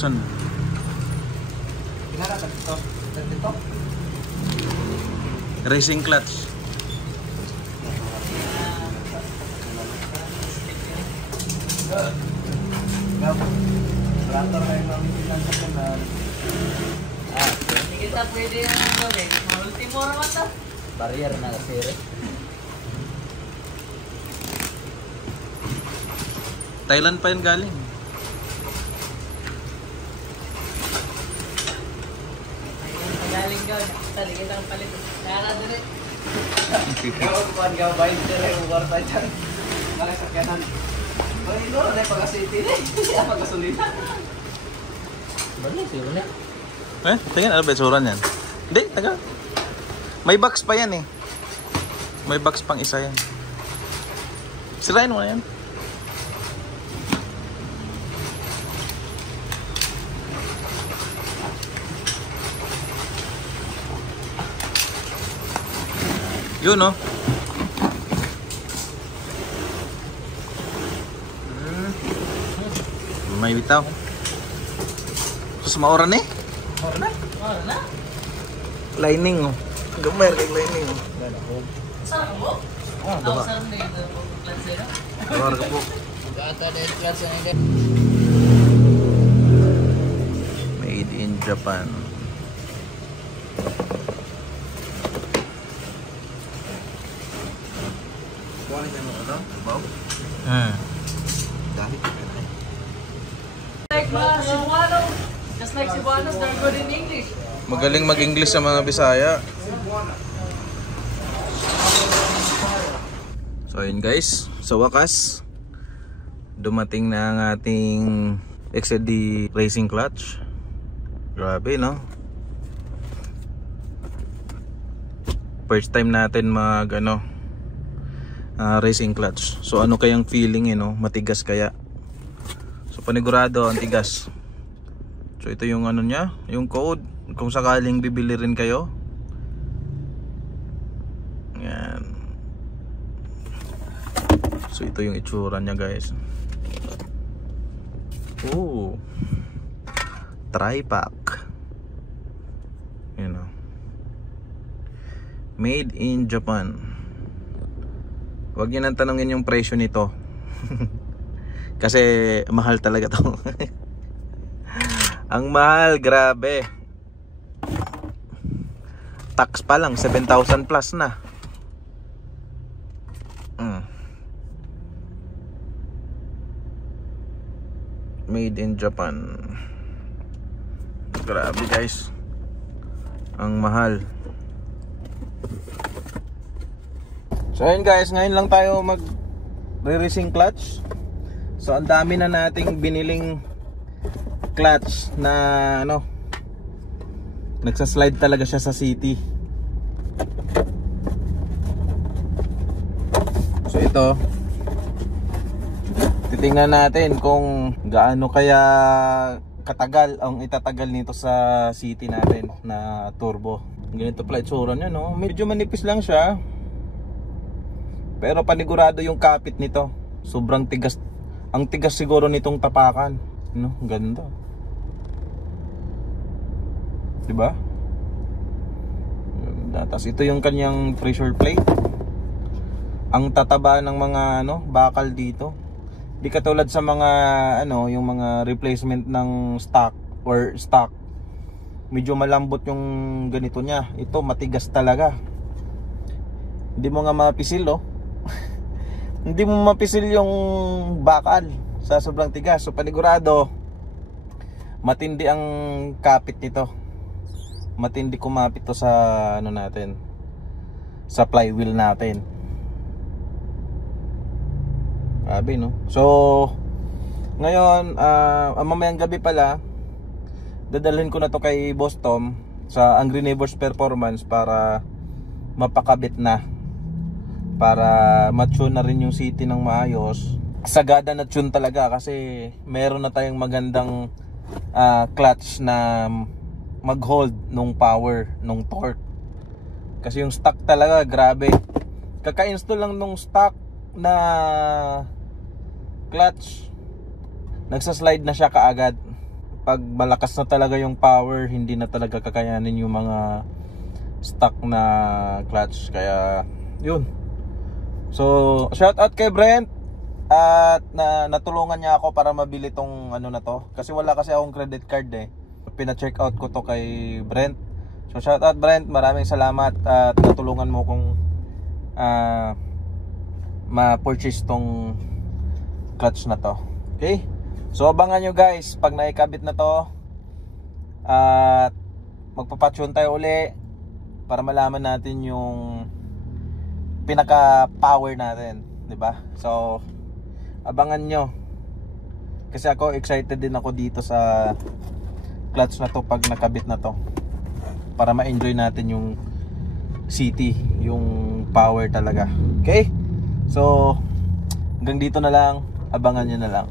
Saan? Dito. Dito. Racing clutch. Tractor kayo mamikilan sa kanan. Hindi kita pwede yung gawin. Ultimo naman to. Barrier na kasi rin. Thailand pa yun galing. Galing gawin. Taligid ang palit. Kaya na rin. Kaya kumaan ka ba yung tere yung warta dyan? Bakit sa kanan? Ay, ito na yung pag-city na. Hindi pag-gasolina. Bagay siya wala. Tingnan, ano ba itsura niyan? Hindi, taga. May box pa yan eh. May box pang isa yan. Sirain mo na yan. Yun no. May bitaw. Sus mauran eh. Wala na? Lining oh. Gamay kay lining oh. Saan mo? Diba? Saan na ito? Klase na? Luar ka po. Gata na yung klase na ito. Made in Japan. Kuhaan niya mo ano? Baw? Dahil ka na eh. Like Cebuano. Just like Cebuanos, they're good in English. Magaling mag-English sa mga Bisaya. So yun guys, sa wakas dumating na ang ating XLD racing clutch. Grabe no. First time natin mag racing clutch. So ano kayang feeling no? Matigas kaya. So panigurado ang tigas. So ito yung ano niya, yung code kung sakaling bibili rin kayo. Yan. So ito yung itsura niya guys. Oh. Tri-pack. You know. Made in Japan. Huwag niyo nang tanungin yung presyo nito. Kasi mahal talaga to. Ang mahal, grabe. Tax pa lang 7,000 plus na. Made in Japan. Grabe guys. Ang mahal. So ayun guys, ngayon lang tayo mag re-racing clutch. So ang dami na nating biniling clutch na nagsa-slide talaga siya sa city. So ito, titingnan natin kung gaano kaya katagal ang itatagal nito sa city natin na turbo. Ganito pala itsura niya no. Medyo manipis lang siya. Pero panigurado yung kapit nito. Sobrang tigas. Ang tigas siguro nitong tapakan. No, ganda. Diba? Tapos ito yung kanyang pressure plate. Ang tataba ng mga bakal dito. Di katulad sa mga yung mga replacement ng stock or stock. Medyo malambot yung ganito niya. Ito matigas talaga. Hindi mo nga mapisil Hindi mo mapisil yung bakal sa sobrang tigas. So panigurado matindi ang kapit nito. Matindi kumapit to sa natin, sa flywheel natin. Grabe no. So ngayon mamayang gabi pala dadalhin ko na to kay Boss Tom sa Angry Neighbors Performance para mapakabit na, para matune na rin yung city ng maayos. Sagada na tune talaga kasi meron na tayong magandang clutch na mag-hold nung power, nung torque. Kasi yung stock talaga grabe. Kaka-install lang nung stock na clutch, nagsa-slide na siya kaagad. pag malakas na talaga yung power, hindi na talaga kakayanin yung mga stock na clutch. Kaya yun. So shout out kay Brent at natulungan niya ako para mabili tong ano na to, kasi wala kasi akong credit card eh. Pina-check out ko to kay Brent. So shout out Brent, maraming salamat at natulungan mo kong ma-purchase tong clutch na to. Okay? So abangan nyo guys pag naikabit na to, at magpapatune tayo uli para malaman natin yung pinaka power natin, 'di ba? So abangan nyo, kasi ako excited din ako dito sa clutch na to pag nakabit na to, para ma-enjoy natin yung city, yung power talaga. Okay? So hanggang dito na lang, abangan nyo na lang.